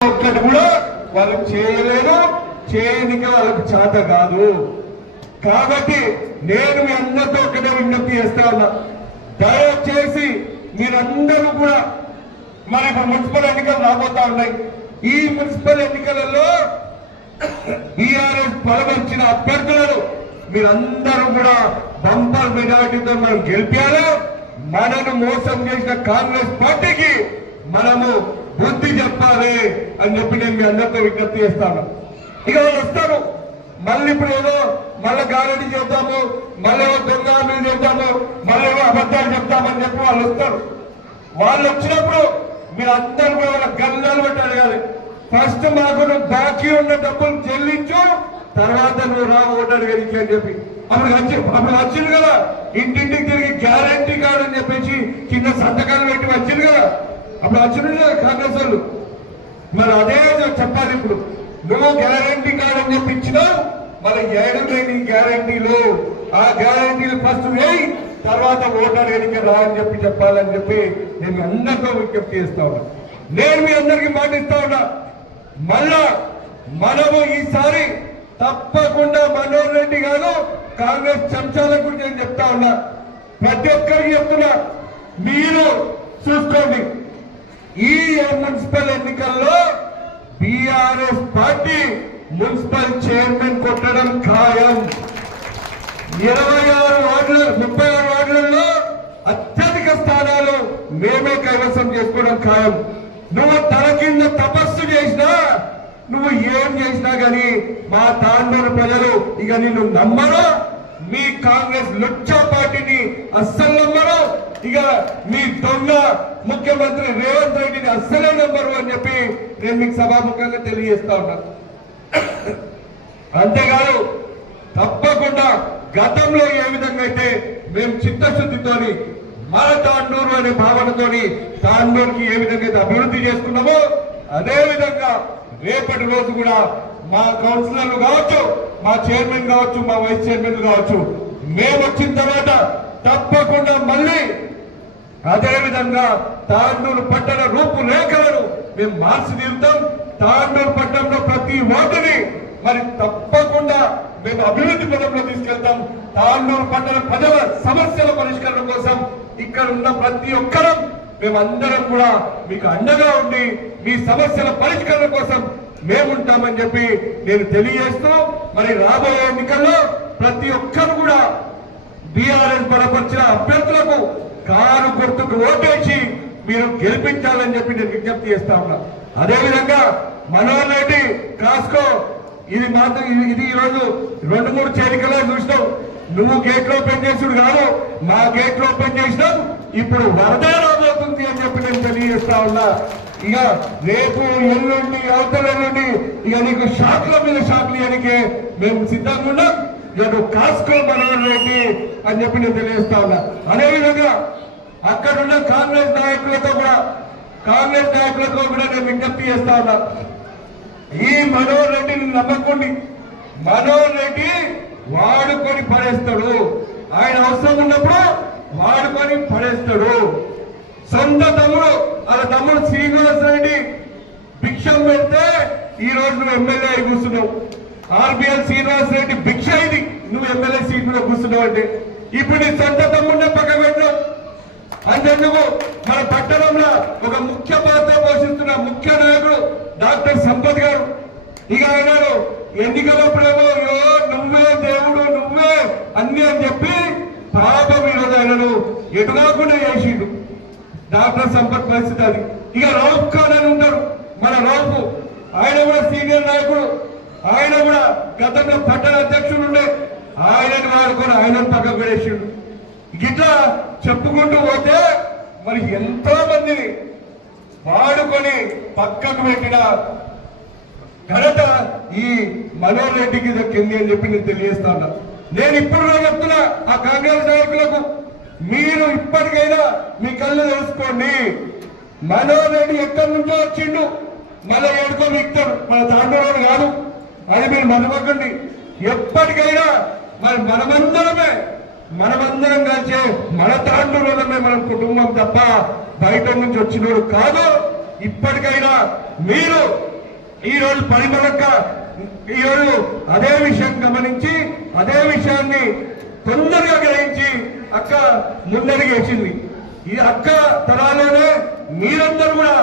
ఒక్కటి కూడా వాళ్ళు చేయలేరు, చేయనిక వాళ్ళకి చేత కాదు. కాబట్టి నేను మీ అందరితో ఒక్కటే విజ్ఞప్తి చేస్తా ఉన్నా, దయచేసి మీరందరూ కూడా మరి ఇప్పుడు మున్సిపల్ ఎన్నికలు రాబోతా ఉన్నాయి. ఈ మున్సిపల్ ఎన్నికలలో బీఆర్ఎస్ బలపరిచిన అభ్యర్థులను మీరందరూ కూడా బంపర్ మెజార్టీతో మనం గెలిపాలి. మనను మోసం చేసిన కాంగ్రెస్ పార్టీకి మనము బుద్ధి చెప్పాలి అని చెప్పి నేను మీ అందరితో విజ్ఞప్తి చేస్తాను. ఇక వాళ్ళు వస్తారు, మళ్ళీ ఇప్పుడు ఏదో మళ్ళీ గ్యారెంటీ చేద్దాము, మళ్ళీ దొంగ మీరు చేద్దాము, మళ్ళీ అబద్ధాలు చెప్తామని చెప్పి వాళ్ళు వస్తారు. వాళ్ళు వచ్చినప్పుడు మీరు అందరూ కూడా వాళ్ళ గల్లాలు పెట్టాలి కాదు. ఫస్ట్ మాకు నువ్వు బాకీ ఉన్న డబ్బులు చెల్లించు, తర్వాత నువ్వు రా ఓటాడు గడికి అని చెప్పి అప్పుడు వచ్చింది కదా. ఇంటింటికి తిరిగి గ్యారెంటీ కార్డు అని చెప్పేసి కింద సంతకాలు పెట్టి వచ్చింది కదా. అప్పుడు వచ్చింది కదా కాంగ్రెస్ వాళ్ళు. మరి అదే చెప్పాలి. ఇప్పుడు నువ్వు గ్యారెంటీ కార్డు అని చెప్పి ఇచ్చినావు, మరి ఏడున్నాయి నీ గ్యారెంటీలు, ఆ గ్యారెంటీలు ఫస్ట్ వేయి, తర్వాత ఓటర్ ఎన్నిక రా అని చెప్పి చెప్పాలని చెప్పి నేను అందరితో విజ్ఞప్తి చేస్తా ఉన్నా. నేను మీ అందరికీ మాటిస్తా ఉన్నా, మళ్ళా మనము ఈసారి తప్పకుండా మనోహర్ రెడ్డి గారు కాంగ్రెస్ చెంచాల గురించి నేను చెప్తా ఉన్నా, ప్రతి ఒక్కరికి చెప్తున్నా, మీరు చూసుకోండి. ఈ మున్సిపల్ ఎన్నికల్లో బీఆర్ఎస్ పార్టీ మున్సిపల్ చైర్మన్ కొట్టడం ఖాయం. 26 వార్డులు 36 వార్డులలో అత్యధిక స్థానాలు మేమే కైవసం చేసుకోవడం ఖాయం. నువ్వు తల కింద తపస్సు చేసినా, నువ్వు ఏం చేసినా గానీ మా తాండూరు ప్రజలు ఇక నిన్ను నమ్మరు. మీ కాంగ్రెస్ లుచ్చా పార్టీని అస్సలు నమ్మరు. ఇక మీ దొంగ ముఖ్యమంత్రి రేవంత్ రెడ్డిని అస్సలే నమ్మరు అని చెప్పి నేను మీకు సభాముఖంగా తెలియజేస్తా ఉన్నా. అంతేకాదు, తప్పకుండా గతంలో ఏ విధంగా అయితే మేము చిత్తశుద్ధితోని మన తాండూరు అనే భావనతోని తాండూరుకి ఏ విధంగా అయితే అభివృద్ధి చేసుకున్నామో, అదే విధంగా రేపటి రోజు కూడా మా కౌన్సిలర్లు కావచ్చు, మా చైర్మన్ కావచ్చు, మా వైస్ చైర్మన్ కావచ్చు, మేము వచ్చిన తర్వాత తప్పకుండా మళ్ళీ అదే విధంగా తాండూరు పట్టణ రూపురేఖలను మేము మార్చి తీరుతాం. తాండూరు పట్టణంలో ప్రతి వార్డుని మరి తప్పకుండా మేము అభివృద్ధి పదంలో తీసుకెళ్తాం. తాండూరు పట్టణ ప్రజల సమస్యల పరిష్కారం కోసం ఇక్కడ ఉన్న ప్రతి ఒక్కరం మేమందరం కూడా మీకు అండగా ఉండి మీ సమస్యల పరిష్కారం కోసం మేముంటామని చెప్పి నేను తెలియజేస్తూ, మరి రాబోయే ఎన్నికల్లో ప్రతి ఒక్కరు కూడా బీఆర్ఎస్ బలపరిచిన అభ్యర్థులకు కారు గుర్తుకు ఓటేసి మీరు గెలిపించాలని చెప్పి నేను విజ్ఞప్తి చేస్తా ఉన్నా. అదేవిధంగా మనోహర్ రెడ్డి కాస్కో ఇది మాత్రం ఇది ఈరోజు 2-3 చేరికలే చూసినావు. నువ్వు గేట్లు ఓపెన్ చేసుడు కాదు, మా గేట్లు ఓపెన్ చేసినాం. ఇప్పుడు వరద రాబోతుంది అని చెప్పి నేను తెలియజేస్తా ఉన్నా. ఇక రేపు ఎల్లుండి అవతల ఎల్లుండి ఇక నీకు షాక్ల మీద షాక్లు ఇవ్వడానికే మేము సిద్ధంగా ఉన్నాం. ఇక నువ్వు కాస్కో మనోహర్ రెడ్డి అని చెప్పి నేను తెలియజేస్తా ఉన్నా. అదేవిధంగా అక్కడున్న కాంగ్రెస్ నాయకులతో కూడా నేను విజ్ఞప్తి చేస్తా ఉన్నా, ఈ మనోహర్ రెడ్డిని నమ్మకండి. మనోహర్ రెడ్డి వాడుకొని పడేస్తాడు, ఆయన అవసరం ఉన్నప్పుడు వాడుకొని పడేస్తాడు. సొంత తమ్ముడు వాళ్ళ తమ్ముడు శ్రీనివాస్ రెడ్డి భిక్షం పెడితే ఈ రోజు నువ్వు ఎమ్మెల్యే అయి కూర్చున్నావు. ఆర్బిఎల్ శ్రీనివాస్ రెడ్డి భిక్ష ఇది, నువ్వు ఎమ్మెల్యే సీట్ మీద కూర్చున్నావు అంటే ఇప్పుడు నీ సొంత తమ్ముడినే పక్క పెట్టినావు. అంతేందుకు మన పట్టణంలో ఒక ముఖ్య పాత్ర పోషిస్తున్న ముఖ్య నాయకుడు డాక్టర్ సంపత్ గారు ఇక ఆయనను ఎన్నికలప్పుడేమో నువ్వే దేవుడు నువ్వే అన్ని అని చెప్పి పాపం ఈరోజు ఆయనను ఎటుకాకుండా చేసిండు. డాక్టర్ సంపత్ పరిస్థితి అది. ఇక రౌఫ్ ఖాన్ అని ఉంటాడు మన రౌఫ్, ఆయన కూడా సీనియర్ నాయకుడు, ఆయన కూడా గతంలో పట్టణ అధ్యక్షుడు ఉండే, ఆయనను వాడుకొని ఆయనను పక్కకు పడేసిండు. ఇట్లా చెప్పుకుంటూ పోతే మరి ఎంతో మందిని వాడుకొని పక్కకు పెట్టిన ఘనత ఈ మనోహర్ రెడ్డికి దక్కింది అని చెప్పి నేను తెలియజేస్తాను. నేను ఇప్పుడు చెప్తున్నా ఆ కాంగ్రెస్ నాయకులకు, మీరు ఇప్పటికైనా మీ కళ్ళు తెలుసుకోండి. మనోహర్ రెడ్డి ఎక్కడి నుంచో వచ్చిండు, మళ్ళీ ఏడుకో మిక్తాడు, మన తాండూరు కాదు, అది మీరు మరవకండి. ఎప్పటికైనా మరి మనమందరం కలిసే మన తాండూరులోనే మన కుటుంబం తప్ప బయట నుంచి వచ్చినోడు కాదు. ఇప్పటికైనా మీరు ఈ రోజు పరిమళక్క ఈరోజు అదే విషయం గమనించి అదే విషయాన్ని తొందరగా గ్రహించి అక్క ముందడుగు వేసింది. ఈ అక్క తరాలోనే మీరందరూ కూడా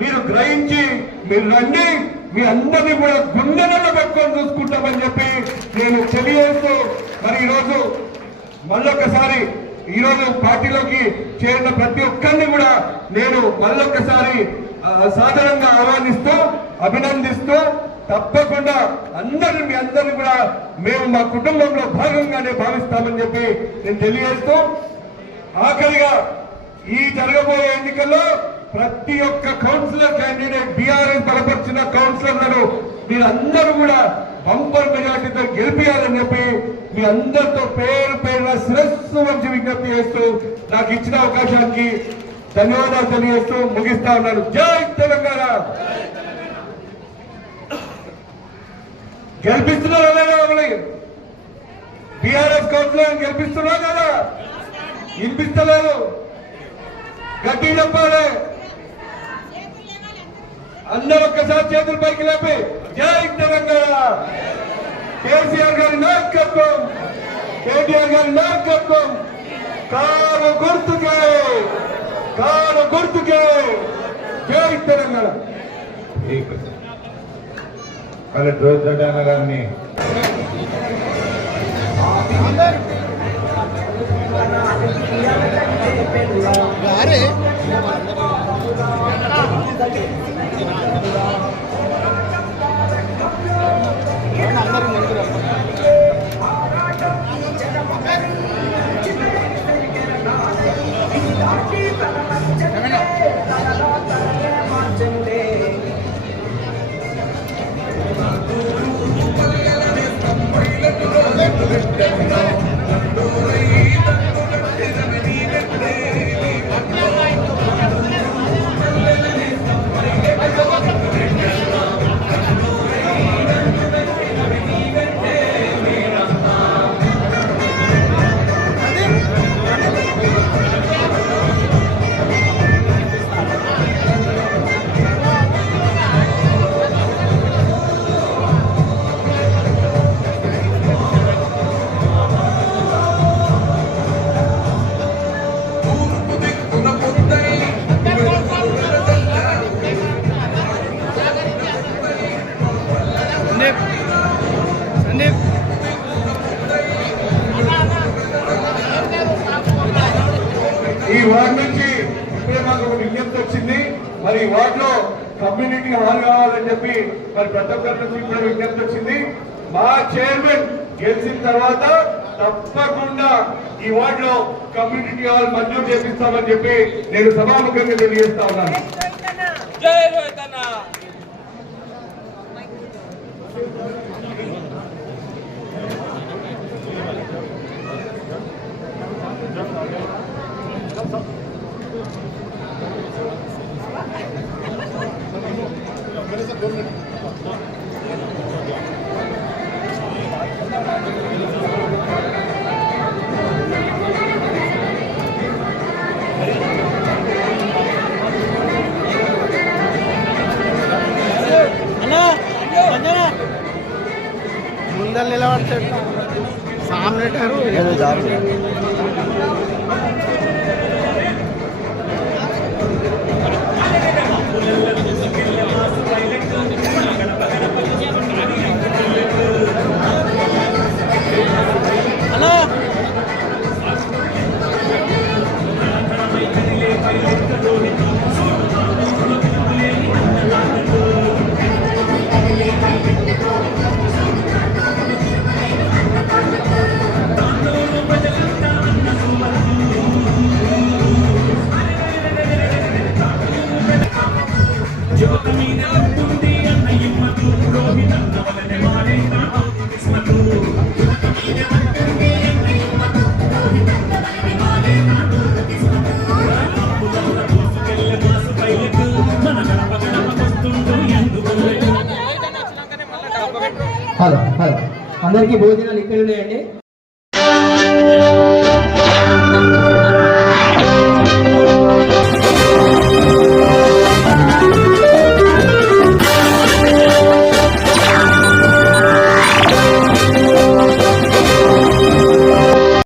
మీరు గ్రహించి మీరు రండి, మీ అందరినీ కూడా గుండెలలో పెట్టుకొని చూసుకుంటామని చెప్పి నేను తెలియజేస్తూ మరి ఈరోజు మళ్ళొక్కసారి ఈరోజు పార్టీలోకి చేరిన ప్రతి ఒక్కరిని కూడా నేను మళ్ళొక్కసారి సాధారణంగా ఆహ్వానిస్తూ అభినందిస్తూ తప్పకుండా మీ అందరిని కూడా మేము మా కుటుంబంలో భాగంగానే భావిస్తామని చెప్పి నేను తెలియజేస్తూ ఆఖరిగా ఈ జరగబోయే ఎన్నికల్లో ప్రతి ఒక్క కౌన్సిలర్ క్యాండిడేట్ బీఆర్ఎస్ బలపరిచిన కౌన్సిలర్లను మీరందరూ కూడా బంపర్ మెజార్టీతో గెలిపించాలని చెప్పి మీ అందరితో పేరు పేరున శిరస్సు వంచి విజ్ఞప్తి చేస్తూ నాకు ఇచ్చిన అవకాశానికి ధన్యవాదాలు తెలియజేస్తూ ముగిస్తా ఉన్నాను. జై తెలంగాణ. గెలిపిస్తున్నారా లేదా? బీఆర్ఎస్ కౌన్సిలర్ గెలిపిస్తున్నా కదా? వినిపిస్తలేదు, గట్టి చెప్పాలి. అందరూ ఒక్కసారి చేతుల పైకి లేపి జై తెలంగాణ. కేసీఆర్ గారి నాయకత్వం, కేటీఆర్ గారి నాయకత్వం, కారు గుర్తుకే, కారు గుర్తుకే, జై తెలంగాణ. గారిని ఈ వార్డు నుంచి ఇప్పుడే మాకు ఒక విజ్ఞప్తి వచ్చింది. మరి ఈ వార్డులో కమ్యూనిటీ హాల్ కావాలని చెప్పి మరి ప్రతి ఒక్కరి నుంచి ఇప్పుడే విజ్ఞప్తి వచ్చింది. మా చైర్మన్ గెలిచిన తర్వాత తప్పకుండా ఈ వార్డులో కమ్యూనిటీ హాల్ మంజూరు చేపిస్తామని చెప్పి నేను సభాముఖంగా తెలియజేస్తా ఉన్నాను. ముందర నిలబడతాడు సామ్నేటారు ఏదో జాబ్ హలో హలో అందరికీ భోజనాలు ఇక్కడ ఉన్నాయండి.